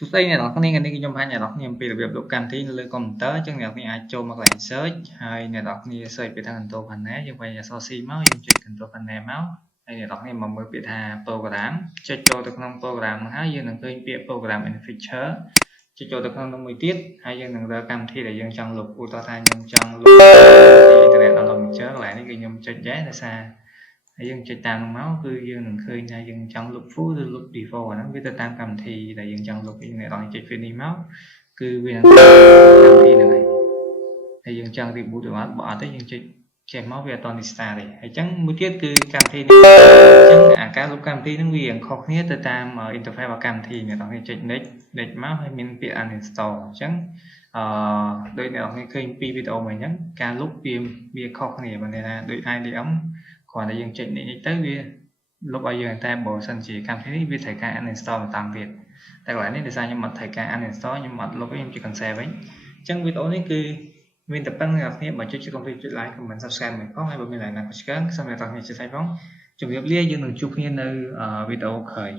សួស្តីអ្នកនរគ្នាថ្ងៃនេះខ្ញុំបញ្ញអ្នកនរគ្នាអំពីរបៀបលុបកម្មវិធីនៅលើកុំព្យូទ័រអញ្ចឹងអ្នកនរគ្នាអាចចូលមកកន្លែង search ហើយអ្នកនរគ្នា search ពីខាង control panel យើងវាយអក្សរ C មកយើងចុច control panel មកហើយអ្នកនរគ្នាមកមើលពាក្យថា program ចុចចូលទៅក្នុង program ហ្នឹងហើយយើងនឹងឃើញពាក្យ program in feature ចុចចូលទៅក្នុងនោះមួយទៀតហើយយើងនឹងរើកម្មវិធីដែលយើងចង់លុបឧទាហរណ៍ថាខ្ញុំចង់លុប internet download manager កន្លែងនេះគឺខ្ញុំចុចដែរដោយសារហើយយើងចុចតាមនោះមកគឺយើងនឹងឃើញថាយើងចង់លុប full ឬលុប default អាហ្នឹងវាទៅតាមកម្មវិធីដែលយើងចង់លុបវិញអ្នកនរចុច finish មកគឺវានឹងកម្មវិធីហ្នឹងហើយយើងចង់ reboot ទៅបើអត់ទេយើងចុចចេះមកវាអត់ត restart ទេហើយអញ្ចឹងមួយទៀតគឺកម្មវិធីនេះអញ្ចឹងអាការលុបកម្មវិធីហ្នឹងវាខុសគ្នាទៅតាម interface របស់កម្មវិធីអ្នកនរចុច next មកហើយមានពាក្យ uninstall អញ្ចឹងដោយអ្នកនរឃើញពីវីដេអូមិញអញ្ចឹងការលុបវាខុសគ្នាបើន័យថាដូច IDM គ្រាន់តែយើងចុចនេះទៅវាលុបឲ្យយើងតែបើសិនជាកម្មវិធីនេះវាត្រូវការ uninstall បន្តទៀតតែកន្លែងនេះដោយសារខ្ញុំអត់ត្រូវការ uninstall ខ្ញុំអត់លុបទេខ្ញុំចុច cancel វិញអញ្ចឹងវីដេអូនេះគឺមានតែប៉ុណ្្នឹងអ្នកនរគ្នាបើចុច complete ចុច like comment subscribe មួយផងហើយបើមានอะไรណាខុសឆ្គងសូមអ្នកនរគ្នាជួយផងជម្រាបលាយើងនឹងជួបគ្នានៅវីដេអូក្រោយ